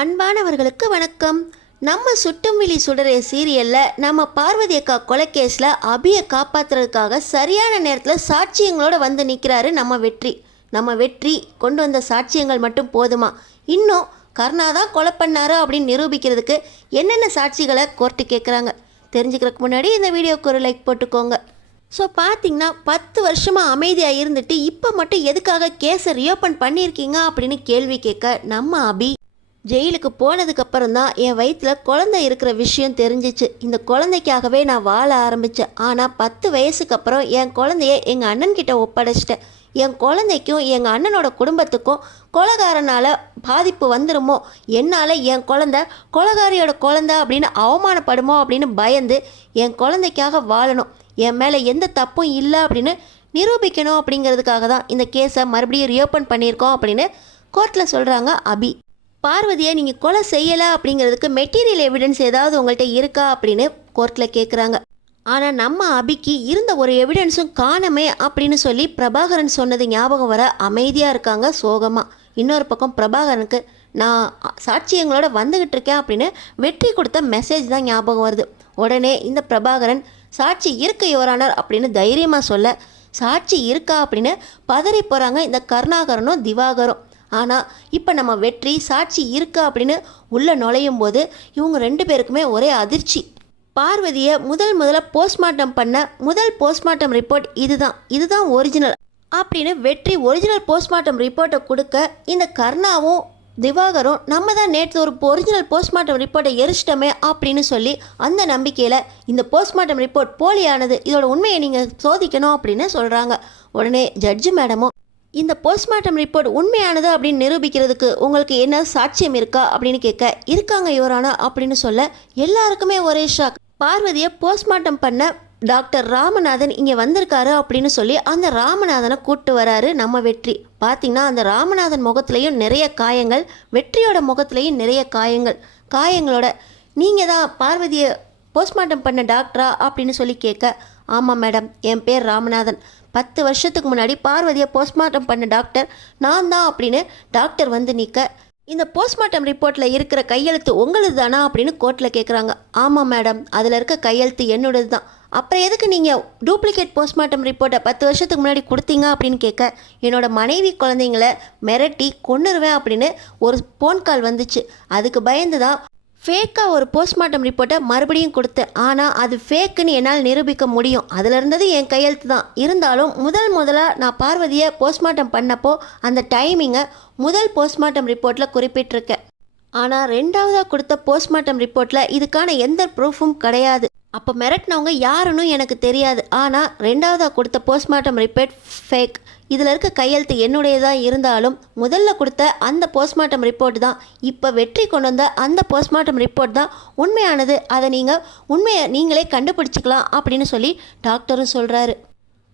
அன்பானவர்களுக்கு வணக்கம். நம்ம சுட்டும் விழி சுடரே சீரியலில் நம்ம பார்வதி அக்கா கொலைக்கேஸில் அபியை காப்பாற்றுறதுக்காக சரியான நேரத்தில் சாட்சியங்களோடு வந்து நிற்கிறாரு நம்ம வெற்றி கொண்டு வந்த சாட்சியங்கள் மட்டும் போதுமா, இன்னும் கருணா தான் கொலை பண்ணாரு அப்படின்னு நிரூபிக்கிறதுக்கு என்னென்ன சாட்சிகளை கோர்ட்டு கேட்குறாங்க தெரிஞ்சுக்கிறதுக்கு முன்னாடி இந்த வீடியோக்கு ஒரு லைக் போட்டுக்கோங்க. ஸோ பார்த்தீங்கன்னா 10 வருஷமாக அமைதியாக இருந்துட்டு இப்போ மட்டும் எதுக்காக கேஸை ரியோப்பன் பண்ணியிருக்கீங்க அப்படின்னு கேள்வி கேட்க நம்ம அபி ஜெயிலுக்கு போனதுக்கப்புறம் தான் என் வயிற்றில் குழந்தை இருக்கிற விஷயம் தெரிஞ்சிச்சு. இந்த குழந்தைக்காகவே நான் வாழ ஆரம்பித்தேன். ஆனால் 10 வயசுக்கு அப்புறம் என் குழந்தைய எங்கள் அண்ணன்கிட்ட ஒப்படைச்சிட்டேன். என் குழந்தைக்கும் எங்கள் அண்ணனோட குடும்பத்துக்கும் கொலைகாரனால் பாதிப்பு வந்துடுமோ, என்னால் என் குழந்தை கொலைகாரியோட குழந்தை அப்படின்னு அவமானப்படுமோ அப்படின்னு பயந்து என் குழந்தைக்காக வாழணும், என் மேலே எந்த தப்பும் இல்லை அப்படின்னு நிரூபிக்கணும் அப்படிங்கிறதுக்காக தான் இந்த கேஸை மறுபடியும் ரியோப்பன் பண்ணியிருக்கோம் அப்படின்னு கோர்ட்டில் சொல்கிறாங்க அபி. பார்வதியை நீங்கள் கொலை செய்யலை அப்படிங்கிறதுக்கு மெட்டீரியல் எவிடன்ஸ் ஏதாவது உங்கள்கிட்ட இருக்கா அப்படின்னு கோர்ட்டில் கேட்குறாங்க. ஆனால் நம்ம அபிக்கு இருந்த ஒரு எவிடன்ஸும் காணமே அப்படின்னு சொல்லி பிரபாகரன் சொன்னது ஞாபகம் வர அமைதியாக இருக்காங்க சோகமாக. இன்னொரு பக்கம் பிரபாகரனுக்கு நான் சாட்சியங்களோட வந்துக்கிட்டு இருக்கேன் அப்படின்னு வெற்றி கொடுத்த மெசேஜ் தான் ஞாபகம் வருது. உடனே இந்த பிரபாகரன் சாட்சி இருக்க யுவரானர் அப்படின்னு தைரியமாக சொல்ல, சாட்சி இருக்கா அப்படின்னு பதறி போகிறாங்க இந்த கருணாகரனும் திவாகரும். ஆனால் இப்போ நம்ம வெற்றி சாட்சி இருக்கா அப்படின்னு உள்ளே நுழையும் போது இவங்க 2 பேருக்குமே ஒரே அதிர்ச்சி. பார்வதியை முதல்ல போஸ்ட்மார்ட்டம் பண்ண முதல் போஸ்ட்மார்ட்டம் ரிப்போர்ட் இதுதான் ஒரிஜினல் அப்படின்னு வெற்றி ஒரிஜினல் போஸ்ட்மார்ட்டம் ரிப்போர்ட்டை கொடுக்க, இந்த கருணாவும் திவாகரும் நம்ம தான் நேற்று ஒரு ஒரிஜினல் போஸ்ட்மார்ட்டம் ரிப்போர்ட்டை எரிச்சிட்டோமே அப்படின்னு சொல்லி அந்த நம்பிக்கையில் இந்த போஸ்ட்மார்ட்டம் ரிப்போர்ட் போலியானது, இதோட உண்மையை நீங்கள் சோதிக்கணும் அப்படின்னு சொல்கிறாங்க. உடனே ஜட்ஜு மேடமும் இந்த போஸ்ட்மார்ட்டம் ரிப்போர்ட் உண்மையானது அப்படின்னு நிரூபிக்கிறதுக்கு உங்களுக்கு என்ன சாட்சியம் இருக்கா அப்படின்னு கேட்க, இருக்காங்க யுவரானா அப்படின்னு சொல்ல எல்லாருக்குமே ஒரே ஷாக். பார்வதியை போஸ்ட்மார்ட்டம் பண்ண டாக்டர் ராமநாதன் இங்கே வந்திருக்காரு அப்படின்னு சொல்லி அந்த ராமநாதனை கூப்பிட்டு வராரு நம்ம வெற்றி. பார்த்திங்கன்னா அந்த ராமநாதன் முகத்துலேயும் நிறைய காயங்கள், வெற்றியோட முகத்துலேயும் நிறைய காயங்களோட நீங்கள் தான் பார்வதியை போஸ்ட்மார்ட்டம் பண்ண டாக்டரா அப்படின்னு சொல்லி கேட்க, ஆமாம் மேடம், என் பேர் ராமநாதன், 10 வருஷத்துக்கு முன்னாடி பார்வதியை போஸ்ட்மார்ட்டம் பண்ண டாக்டர் நான் தான் அப்படின்னு டாக்டர் வந்து நிற்க, இந்த போஸ்ட்மார்ட்டம் ரிப்போர்ட்டில் இருக்கிற கையெழுத்து உங்களது தானா அப்படின்னு கோர்ட்டில் கேட்குறாங்க. ஆமாம் மேடம், அதில் இருக்க கையெழுத்து என்னோடது தான். அப்புறம் எதுக்கு நீங்கள் டூப்ளிகேட் போஸ்ட்மார்ட்டம் ரிப்போர்ட்டை 10 வருஷத்துக்கு முன்னாடி கொடுத்தீங்க அப்படின்னு கேட்க, என்னோட மனைவி குழந்தைங்கள மிரட்டி கொன்னுருவேன் அப்படின்னு ஒரு ஃபோன் கால் வந்துச்சு, அதுக்கு பயந்து தான் ஃபேக்காக ஒரு போஸ்ட்மார்ட்டம் ரிப்போர்ட்டை மறுபடியும் கொடுத்தேன். ஆனால் அது ஃபேக்குன்னு என்னால் நிரூபிக்க முடியும், அதில் இருந்தது என் கையெழுத்து தான். இருந்தாலும் முதலாக நான் பார்வதியை போஸ்ட்மார்ட்டம் பண்ணப்போ அந்த டைமிங்கை முதல் போஸ்ட்மார்ட்டம் ரிப்போர்ட்டில் குறிப்பிட்டிருக்கேன். ஆனால் 2ஆவதாக கொடுத்த போஸ்ட்மார்ட்டம் ரிப்போர்ட்டில் இதுக்கான எந்த ப்ரூஃபும் கிடையாது. அப்போ மிரட்டினவங்க யாருன்னு எனக்கு தெரியாது. ஆனால் 2ஆவதாக கொடுத்த போஸ்ட்மார்ட்டம் ரிப்போர்ட் ஃபேக், இதில் இருக்க கையெழுத்து என்னுடையதாக இருந்தாலும் முதல்ல கொடுத்த அந்த போஸ்ட்மார்ட்டம் ரிப்போர்ட் தான், இப்போ வெற்றி கொண்டு வந்த அந்த போஸ்ட்மார்ட்டம் ரிப்போர்ட் தான் உண்மையானது, அதை உண்மையை நீங்களே கண்டுபிடிச்சிக்கலாம் அப்படின்னு சொல்லி டாக்டரும் சொல்கிறாரு.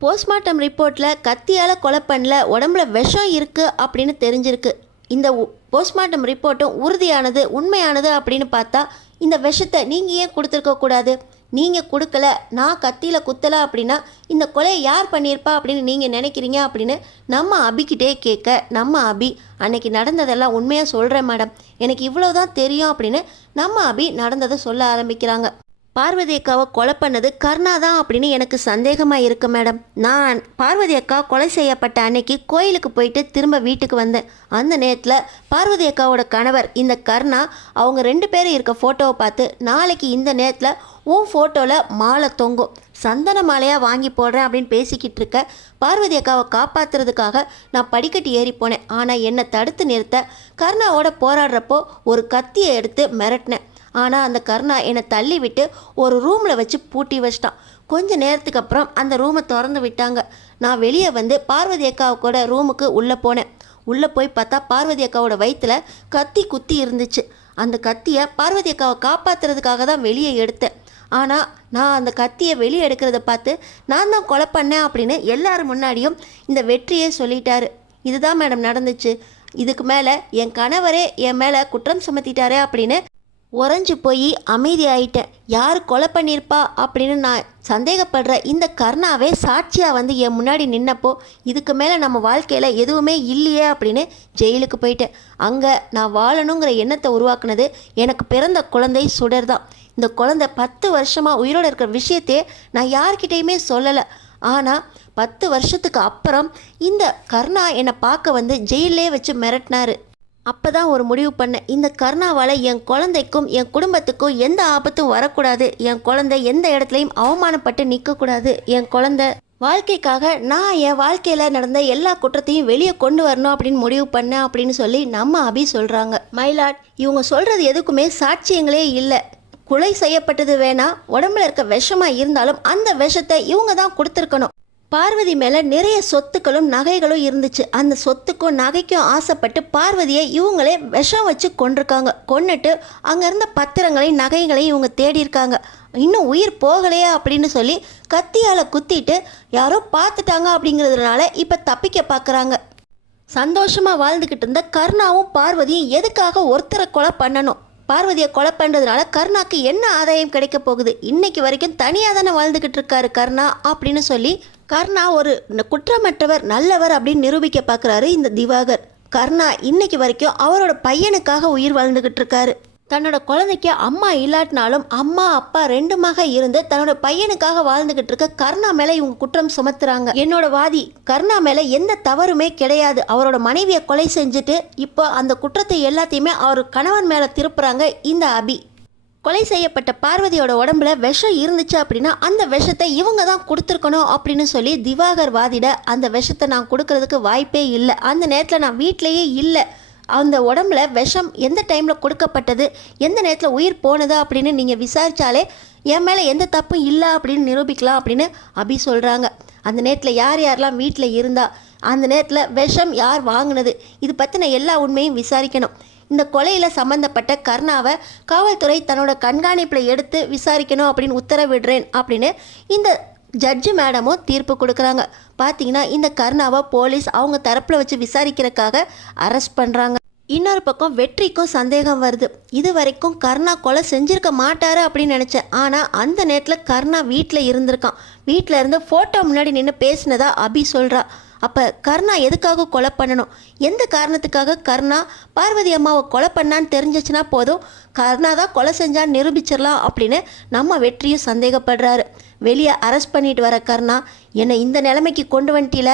போஸ்ட்மார்ட்டம் ரிப்போர்ட்டில் கத்தியால் கொலை பண்ணல, உடம்புல விஷம் இருக்குது அப்படின்னு தெரிஞ்சிருக்கு. இந்த போஸ்ட்மார்ட்டம் ரிப்போர்ட்டும் உறுதியானது உண்மையானது அப்படின்னு பார்த்தா இந்த விஷத்தை நீங்கள் ஏன் கொடுத்துருக்கக்கூடாது? நீங்கள் கொடுக்கல, நான் கத்தியில் குத்தலை அப்படின்னா இந்த கொலையை யார் பண்ணியிருப்பா அப்படின்னு நீங்கள் நினைக்கிறீங்க அப்படின்னு நம்ம அபிக்கிட்டே கேட்க, நம்ம அபி அன்னைக்கு நடந்ததெல்லாம் உண்மையாக சொல்கிறேன் மேடம், எனக்கு இவ்வளோ தான் தெரியும் அப்படின்னு நம்ம அபி நடந்ததை சொல்ல ஆரம்பிக்கிறாங்க. பார்வதி அக்காவை கொலை பண்ணது கருணா தான் அப்படின்னு எனக்கு சந்தேகமாக இருக்கு மேடம். நான் பார்வதி அக்கா கொலை செய்யப்பட்ட அன்னைக்கு கோயிலுக்கு போயிட்டு திரும்ப வீட்டுக்கு வந்தேன். அந்த நேரத்தில் பார்வதி அக்காவோட கணவர் இந்த கருணா அவங்க 2 பேரும் இருக்க ஃபோட்டோவை பார்த்து, நாளைக்கு இந்த நேரத்தில் உன் ஃபோட்டோவில் மாலை தொங்கும், சந்தன மாலையாக வாங்கி போடுறேன் அப்படின்னு பேசிக்கிட்டு இருக்க, பார்வதி அக்காவை காப்பாற்றுறதுக்காக நான் படிக்கட்டு ஏறி போனேன். ஆனால் என்னை தடுத்து நிறுத்த கருணாவோட போராடுறப்போ ஒரு கத்தியை எடுத்து மிரட்டினேன். ஆனால் அந்த கருணா என்னை தள்ளி விட்டு ஒரு ரூமில் வச்சு பூட்டி வச்சிட்டான். கொஞ்ச நேரத்துக்கு அப்புறம் அந்த ரூமை திறந்து விட்டாங்க. நான் வெளியே வந்து பார்வதி அக்காவோட ரூமுக்கு உள்ளே போனேன். உள்ளே போய் பார்த்தா பார்வதி அக்காவோட வயிற்றில் கத்தி குத்தி இருந்துச்சு. அந்த கத்தியை பார்வதி அக்காவை காப்பாற்றுறதுக்காக தான் வெளியே எடுத்தேன். ஆனால் நான் அந்த கத்தியை வெளியே எடுக்கிறத பார்த்து நான் தான் கொலை பண்ணேன் அப்படின்னு எல்லாரும் முன்னாடியும் இந்த வெற்றியே சொல்லிட்டாரு. இதுதான் மேடம் நடந்துச்சு. இதுக்கு மேலே என் கணவரே என் மேலே குற்றம் சுமத்திட்டாரே அப்படின்னு உறைஞ்சு போய் அமைதியாயிட்டேன். யார் கொலை பண்ணியிருப்பா அப்படின்னு நான் சந்தேகப்படுற இந்த கர்ணாவே சாட்சியாக வந்து என் முன்னாடி நின்னப்போ இதுக்கு மேலே நம்ம வாழ்க்கையில் எதுவுமே இல்லையே அப்படின்னு ஜெயிலுக்கு போயிட்டேன். அங்கே நான் வாழணுங்கிற எண்ணத்தை உருவாக்குனது எனக்கு பிறந்த குழந்தை சுடர் தான். இந்த குழந்தை 10 வருஷமாக உயிரோடு இருக்கிற விஷயத்தையே நான் யார்கிட்டையுமே சொல்லலை. ஆனால் 10 வருஷத்துக்கு அப்புறம் இந்த கர்ணா என்னை பார்க்க வந்து ஜெயிலே வச்சு மிரட்டினாரு. அப்போ தான் ஒரு முடிவு பண்ணேன், இந்த கர்ணாவால் என் குழந்தைக்கும் என் குடும்பத்துக்கும் எந்த ஆபத்தும் வரக்கூடாது, என் குழந்தை எந்த இடத்துலையும் அவமானப்பட்டு நிற்கக்கூடாது, என் குழந்தை வாழ்க்கைக்காக நான் என் வாழ்க்கையில் நடந்த எல்லா குற்றத்தையும் வெளியே கொண்டு வரணும் அப்படின்னு முடிவு பண்ணேன் அப்படின்னு சொல்லி நம்ம அபி சொல்கிறாங்க. மயிலாட், இவங்க சொல்கிறது எதுக்குமே சாட்சியங்களே இல்லை. கொலை செய்யப்பட்டது வேணா உடம்புல இருக்க விஷமாக இருந்தாலும் அந்த விஷத்தை இவங்க தான் கொடுத்துருக்கணும். பார்வதி மேலே நிறைய சொத்துக்களும் நகைகளும் இருந்துச்சு. அந்த சொத்துக்கும் நகைக்கும் ஆசைப்பட்டு பார்வதியை இவங்களே விஷம் வச்சு கொண்டிருக்காங்க. கொன்னுட்டு அங்கே இருந்த பத்திரங்களையும் நகைகளையும் இவங்க தேடி இருக்காங்க. இன்னும் உயிர் போகலையா அப்படின்னு சொல்லி கத்தியால் குத்திட்டு யாரோ பார்த்துட்டாங்க அப்படிங்கிறதுனால இப்போ தப்பிக்க பார்க்குறாங்க. சந்தோஷமாக வாழ்ந்துக்கிட்டு இருந்த கர்ணாவும் பார்வதியும் எதுக்காக ஒருத்தரை கொலை பண்ணணும்? பார்வதியை கொலை பண்ணுறதுனால கர்ணாக்கு என்ன ஆதாயம் கிடைக்க போகுது? இன்னைக்கு வரைக்கும் தனியாக தானே வாழ்ந்துக்கிட்டு இருக்காரு கர்ணா அப்படின்னு சொல்லி கர்ணா ஒரு குற்றமற்றவர், நல்லவர் அப்படின்னு நிரூபிக்க பார்க்குறாரு இந்த திவாகர். கர்ணா இன்னைக்கு வரைக்கும் அவரோட பையனுக்காக உயிர் வாழ்ந்துக்கிட்டு இருக்காரு. தன்னோட குழந்தைக்கு அம்மா இல்லாட்டினாலும் அம்மா அப்பா ரெண்டுமாக இருந்து தன்னோட பையனுக்காக வாழ்ந்துகிட்டு இருக்க கர்ணா மேலே இவங்க குற்றம் சுமத்துறாங்க. என்னோட வாதி கர்ணா மேலே எந்த தவறுமே கிடையாது. அவரோட மனைவியை கொலை செஞ்சுட்டு இப்போ அந்த குற்றத்தை எல்லாத்தையுமே அவர் கணவன் மேலே திருப்புறாங்க இந்த அபி. கொலை செய்யப்பட்ட பார்வதியோட உடம்புல விஷம் இருந்துச்சு அப்படின்னா அந்த விஷத்தை இவங்க தான் கொடுத்துருக்கணும் அப்படின்னு சொல்லி திவாகர் வாதிட, அந்த விஷத்தை நான் கொடுக்கறதுக்கு வாய்ப்பே இல்லை, அந்த நேரத்தில் நான் வீட்டிலேயே இல்லை, அந்த உடம்புல விஷம் எந்த டைமில் கொடுக்கப்பட்டது, எந்த நேரத்தில் உயிர் போனது அப்படின்னு நீங்கள் விசாரித்தாலே என் மேலே எந்த தப்பும் இல்லை அப்படின்னு நிரூபிக்கலாம் அப்படின்னு அபி சொல்கிறாங்க. அந்த நேரத்தில் யார் யாரெல்லாம் வீட்டில் இருந்தா, அந்த நேரத்தில் விஷம் யார் வாங்கினது, இது பற்றின எல்லா உண்மையும் விசாரிக்கணும். இந்த கொலையில் சம்மந்தப்பட்ட கர்ணாவை காவல்துறை தன்னோட கண்காணிப்பில் எடுத்து விசாரிக்கணும் அப்படின்னு உத்தரவிடுறேன் அப்படின்னு இந்த ஜட்ஜு மேடமும் தீர்ப்பு கொடுக்குறாங்க. பார்த்தீங்கன்னா இந்த கர்ணாவை போலீஸ் அவங்க தரப்பில் வச்சு விசாரிக்கிறதுக்காக அரெஸ்ட் பண்ணுறாங்க. இன்னொரு பக்கம் வெற்றிக்கும் சந்தேகம் வருது. இது வரைக்கும் கர்ணா கொலை செஞ்சுருக்க மாட்டாரு அப்படின்னு நினச்சேன். ஆனால் அந்த நேரத்தில் கர்ணா வீட்டில் இருந்திருக்கான். வீட்டில் இருந்து ஃபோட்டோ முன்னாடி நின்று பேசினதா அபி சொல்கிறா. அப்போ கர்ணா எதுக்காக கொலை பண்ணணும், எந்த காரணத்துக்காக கர்ணா பார்வதி அம்மாவை கொலை பண்ணான்னு தெரிஞ்சிச்சுன்னா போதும், கர்ணா தான் கொலை செஞ்சான்னு நிரூபிச்சிடலாம் அப்படின்னு நம்ம வெற்றியும் சந்தேகப்படுறாரு. வெளியே அரெஸ்ட் பண்ணிட்டு வர கர்ணா, என்னை இந்த நிலைமைக்கு கொண்டு வந்துட்டில,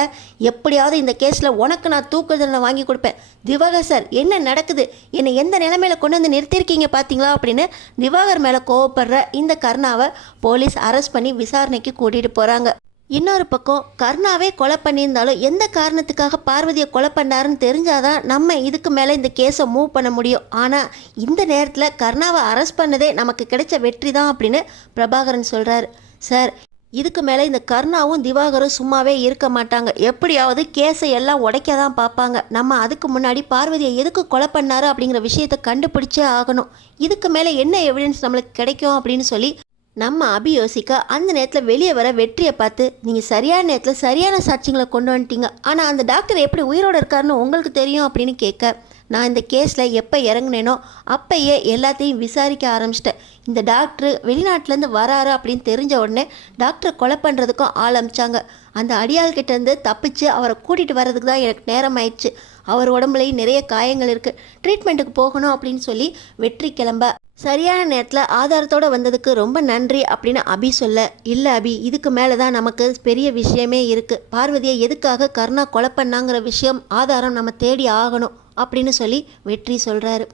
எப்படியாவது இந்த கேஸில் உனக்கு நான் தூக்கு தண்டனை வாங்கி கொடுப்பேன். திவாகர் சார் என்ன நடக்குது, என்னை எந்த நிலைமையில் கொண்டு வந்து நிறுத்திருக்கீங்க பார்த்தீங்களா அப்படின்னு திவாகர் மேலே கோவப்படுற இந்த கர்ணாவை போலீஸ் அரெஸ்ட் பண்ணி விசாரணைக்கு கூட்டிகிட்டு போகிறாங்க. இன்னொரு பக்கம் கர்ணாவே கொலை பண்ணியிருந்தாலும் எந்த காரணத்துக்காக பார்வதியை கொலை பண்ணாருன்னு தெரிஞ்சாதான் நம்ம இதுக்கு மேலே இந்த கேஸை மூவ் பண்ண முடியும். ஆனால் இந்த நேரத்தில் கர்ணாவை அரெஸ்ட் பண்ணதே நமக்கு கிடைச்ச வெற்றி தான் அப்படின்னு பிரபாகரன் சொல்கிறாரு. சார், இதுக்கு மேலே இந்த கர்ணாவும் திவாகரும் சும்மாவே இருக்க மாட்டாங்க. எப்படியாவது கேஸை எல்லாம் உடைக்க தான் பார்ப்பாங்க. நம்ம அதுக்கு முன்னாடி பார்வதியை எதுக்கு கொலை பண்ணாரு அப்படிங்கிற விஷயத்தை கண்டுபிடிச்சே ஆகணும். இதுக்கு மேலே என்ன எவிடன்ஸ் நம்மளுக்கு கிடைக்கும் அப்படின்னு சொல்லி நம்ம அபி யோசிக்க, அந்த நேரத்தில் வெளியே வர வெற்றியை பார்த்து, நீங்கள் சரியான நேரத்தில் சரியான சாட்சியங்களை கொண்டு வந்துட்டீங்க, ஆனால் அந்த டாக்டர் எப்படி உயிரோடு இருக்காருன்னு உங்களுக்கு தெரியும் அப்படின்னு கேட்க, நான் இந்த கேஸில் எப்போ இறங்கினேனோ அப்போயே எல்லாத்தையும் விசாரிக்க ஆரம்பிச்சிட்டேன். இந்த டாக்டர் வெளிநாட்டிலேருந்து வராரு அப்படின்னு தெரிஞ்ச உடனே டாக்டரை கொலை பண்ணுறதுக்கும் ஆள் அமிச்சாங்க. அந்த அடியாள்கிட்டேருந்து தப்பிச்சு அவரை கூட்டிகிட்டு வர்றதுக்கு தான் எனக்கு நேரம் ஆயிடுச்சு. அவர் உடம்புலையும் நிறைய காயங்கள் இருக்குது, ட்ரீட்மெண்ட்டுக்கு போகணும் அப்படின்னு சொல்லி வெற்றி கிளம்ப, சரியான நேரத்தில் ஆதாரத்தோடு வந்ததுக்கு ரொம்ப நன்றி அப்படின்னு அபி சொல்ல, இல்லை அபி, இதுக்கு மேலே தான் நமக்கு பெரிய விஷயமே இருக்குது. பார்வதியை எதுக்காக கர்ணா கொலை பண்ணாங்கிற விஷயம் ஆதாரம் நம்ம தேடி ஆகணும் அப்படின்னு சொல்லி வெற்றி சொல்கிறாரு.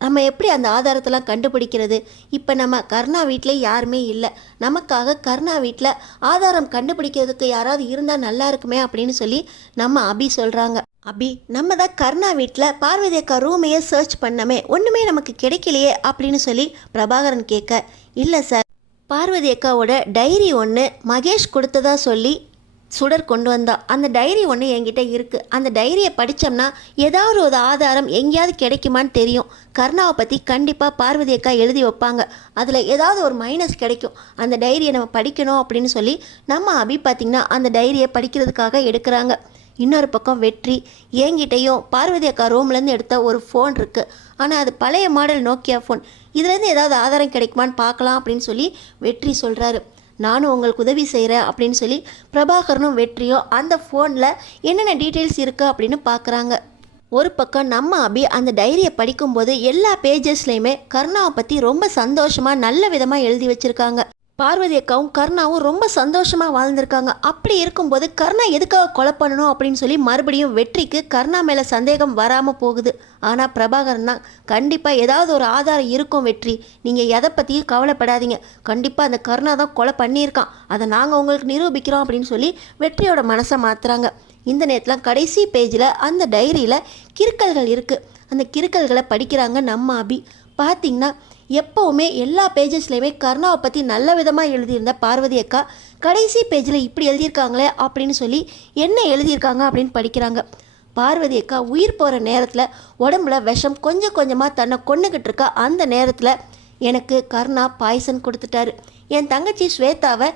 நம்ம எப்படி அந்த ஆதாரத்தெல்லாம் கண்டுபிடிக்கிறது? இப்போ நம்ம கர்ணா வீட்டில் யாருமே இல்லை, நமக்காக கர்ணா வீட்டில் ஆதாரம் கண்டுபிடிக்கிறதுக்கு யாராவது இருந்தால் நல்லா இருக்குமே அப்படின்னு சொல்லி நம்ம அபி சொல்கிறாங்க. அபி, நம்ம தான் கர்ணா வீட்டில் பார்வதி அக்கா ரூமையே சர்ச் பண்ணமே, ஒன்றுமே நமக்கு கிடைக்கலையே அப்படின்னு சொல்லி பிரபாகரன் கேட்க, இல்லை சார், பார்வதி அக்காவோட டைரி ஒன்று மகேஷ் கொடுத்ததா சொல்லி சுடர் கொண்டு வந்தா. அந்த டைரி ஒன்று என்கிட்ட இருக்குது. அந்த டைரியை படித்தோம்னா ஏதாவது ஒரு ஆதாரம் எங்கேயாவது கிடைக்குமான்னு தெரியும். கர்ணாவை பற்றி கண்டிப்பாக பார்வதி அக்கா எழுதி வைப்பாங்க, அதில் ஏதாவது ஒரு மைனஸ் கிடைக்கும். அந்த டைரியை நம்ம படிக்கணும் அப்படின்னு சொல்லி நம்ம அபி பார்த்திங்கன்னா அந்த டைரியை படிக்கிறதுக்காக எடுக்கிறாங்க. இன்னொரு பக்கம் வெற்றி, என்கிட்டையும் பார்வதி அக்கா ரூம்லேருந்து எடுத்த ஒரு ஃபோன் இருக்குது. ஆனால் அது பழைய மாடல் நோக்கியா ஃபோன். இதுலேருந்து ஏதாவது ஆதாரம் கிடைக்குமான்னு பார்க்கலாம் அப்படின்னு சொல்லி வெற்றி சொல்கிறாரு. நானும் உங்களுக்கு உதவி செய்கிறேன் அப்படின்னு சொல்லி பிரபாகரனும் வெற்றியும் அந்த ஃபோனில் என்னென்ன டீட்டெயில்ஸ் இருக்குது அப்படின்னு பார்க்குறாங்க. ஒரு பக்கம் நம்ம அபி அந்த டைரியை படிக்கும்போது எல்லா பேஜஸ்லையுமே கருணாவை பற்றி ரொம்ப சந்தோஷமாக நல்ல விதமாக எழுதி வச்சுருக்காங்க. பார்வதி அக்காவும் கருணாவும் ரொம்ப சந்தோஷமாக வாழ்ந்திருக்காங்க. அப்படி இருக்கும்போது கருணா எதுக்காக கொலை பண்ணணும் அப்படின்னு சொல்லி மறுபடியும் வெற்றிக்கு கருணா மேலே சந்தேகம் வராமல் போகுது. ஆனால் பிரபாகரன் தான் கண்டிப்பாக ஏதாவது ஒரு ஆதாரம் இருக்கும் வெற்றி, நீங்கள் எதை பற்றியும் கவலைப்படாதீங்க, கண்டிப்பாக அந்த கருணா தான் கொலை பண்ணியிருக்கான், அதை நாங்கள் உங்களுக்கு நிரூபிக்கிறோம் அப்படின்னு சொல்லி வெற்றியோட மனசை மாற்றுறாங்க. இந்த நேரத்தில் கடைசி பேஜில் அந்த டைரியில் கிறுக்கல்கள் இருக்குது. அந்த கிறுக்கல்களை படிக்கிறாங்க நம்ம அபி. பார்த்திங்கன்னா எப்போவுமே எல்லா பேஜஸ்லையுமே கருணாவை பற்றி நல்ல விதமாக எழுதியிருந்த பார்வதி அக்கா கடைசி பேஜில் இப்படி எழுதியிருக்காங்களே அப்படின்னு சொல்லி என்ன எழுதியிருக்காங்க அப்படின்னு படிக்கிறாங்க. பார்வதி அக்கா உயிர் போகிற நேரத்தில் உடம்புல விஷம் கொஞ்சம் கொஞ்சமாக தன்னை கொண்டுக்கிட்டு இருக்கா. அந்த நேரத்தில் எனக்கு கருணா பாய்சன் கொடுத்துட்டாரு. என் தங்கச்சி ஸ்வேதாவை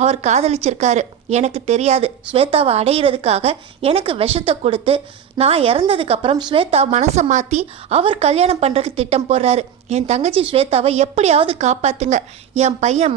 அவர் காதலிச்சிருக்காரு, எனக்கு தெரியாது. ஸ்வேதாவை அடையிறதுக்காக எனக்கு விஷத்தை கொடுத்து நான் இறந்ததுக்கப்புறம் ஸ்வேதா மனசை மாற்றி அவர் கல்யாணம் பண்ணுறதுக்கு திட்டம் போடுறாரு. என் தங்கச்சி ஸ்வேதாவை எப்படியாவது காப்பாற்றுங்க. என் பையன்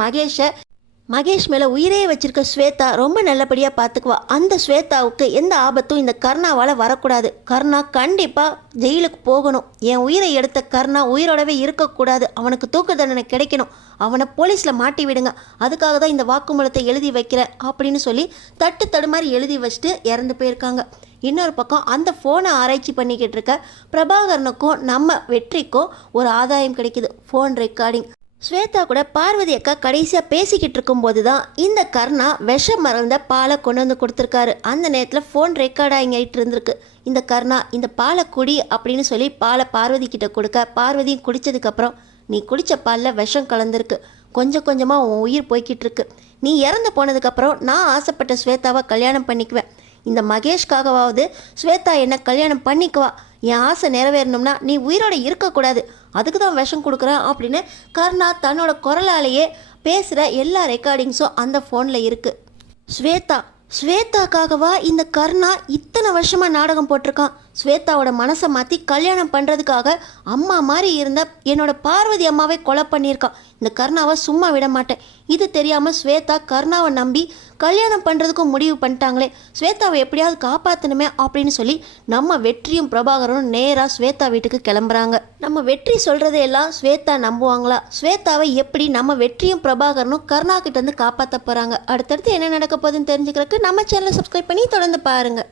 மகேஷ் மேலே உயிரே வச்சிருக்க ஸ்வேதா ரொம்ப நல்லபடியாக பார்த்துக்குவா. அந்த ஸ்வேதாவுக்கு எந்த ஆபத்தும் இந்த கருணாவால் வரக்கூடாது. கருணா கண்டிப்பாக ஜெயிலுக்கு போகணும். என் உயிரை எடுத்த கருணா உயிரோடவே இருக்கக்கூடாது. அவனுக்கு தூக்கு தண்டனை கிடைக்கணும். அவனை போலீஸில் மாட்டி விடுங்க. அதுக்காக தான் இந்த வாக்குமூலத்தை எழுதி வைக்கிறேன் அப்படின்னு சொல்லி தட்டு தடுமாறி எழுதி வச்சுட்டு இறந்து போயிருக்காங்க. இன்னொரு பக்கம் அந்த ஃபோனை ஆராய்ச்சி பண்ணிக்கிட்டு இருக்க பிரபாகரனுக்கும் நம்ம வெற்றிக்கும் ஒரு ஆதாயம் கிடைக்குது. Phone recording. ஸ்வேதா கூட பார்வதி அக்கா கடைசியாக பேசிக்கிட்டு இருக்கும்போது தான் இந்த கருணா விஷம் மறந்த பாலை கொண்டு வந்து கொடுத்துருக்காரு. அந்த நேரத்தில் ஃபோன் ரெக்கார்ட் ஆகிட்டு இருந்திருக்கு. இந்த கருணா இந்த பாலை குடி அப்படின்னு சொல்லி பாலை பார்வதி கிட்ட கொடுக்க, பார்வதியும் குடித்ததுக்கப்புறம் நீ குடித்த பாலில் விஷம் கலந்துருக்கு, கொஞ்சம் கொஞ்சமாக உன் உயிர் போய்கிட்டு இருக்கு. நீ இறந்து போனதுக்கப்புறம் நான் ஆசைப்பட்ட ஸ்வேதாவை கல்யாணம் பண்ணிக்குவேன். இந்த மகேஷ்காகவாவது ஸ்வேதா என்ன கல்யாணம் பண்ணிக்குவா. என் ஆசை நிறைவேறணும்னா நீ உயிரோட இருக்கக்கூடாது, அதுக்கு தான் விஷம் கொடுக்குறேன் அப்படின்னு கருணா தன்னோட குரலாலேயே பேசுகிற எல்லா ரெக்கார்டிங்ஸும் அந்த ஃபோனில் இருக்குது. ஸ்வேதாக்காகவா இந்த கருணா இத்தனை வருஷமாக நாடகம் போட்டிருக்கான். ஸ்வேதாவோட மனசை மாற்றி கல்யாணம் பண்ணுறதுக்காக அம்மா மாதிரி இருந்த என்னோட பார்வதி அம்மாவை கொலை பண்ணியிருக்கான். இந்த கருணாவை சும்மா விட மாட்டேன். இது தெரியாமல் ஸ்வேதா கருணாவை நம்பி கல்யாணம் பண்ணுறதுக்கும் முடிவு பண்ணிட்டாங்களே. ஸ்வேதாவை எப்படியாவது காப்பாற்றணுமே அப்படின்னு சொல்லி நம்ம வெற்றியும் பிரபாகரனும் நேராக ஸ்வேதா வீட்டுக்கு கிளம்புறாங்க. நம்ம வெற்றி சொல்கிறதையெல்லாம் ஸ்வேதா நம்புவாங்களா? ஸ்வேதாவை எப்படி நம்ம வெற்றியும் பிரபாகரனும் கருணா கிட்டேருந்து காப்பாற்ற போகிறாங்க? அடுத்தடுத்து என்ன நடக்க போகுதுன்னு தெரிஞ்சுக்கிறதுக்கு நம்ம சேனலை சப்ஸ்கிரைப் பண்ணி தொடர்ந்து பாருங்கள்.